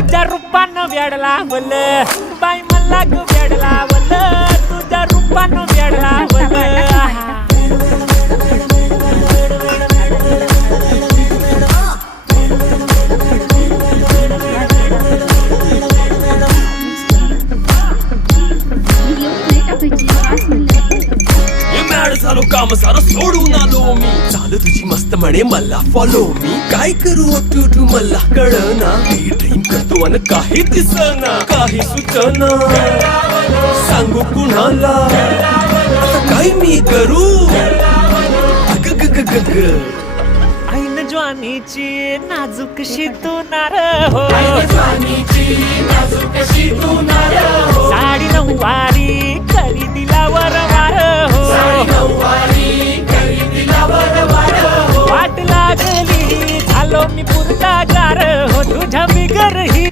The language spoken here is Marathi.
तुझ्या रूपानं वेडला वल बाई मला ग वेडला वल तुझ्या रूपानं वेडला वल झालो काम सारं सोडून आलो मी चाल तुझी मस्त म्हणे मला फॉलो मी काय करू टू मला कळना मी ड्रीम करतो आणि काही दिसना काही सुचना सांगू कुणाला आता काय मी करू ऐन ज्वानीची नाजूकशी तू नार हो साडी नऊवारी करी दिलावर वार हो वाट लागली झालो मी पुरता गार हो तुझ्या बिगर ही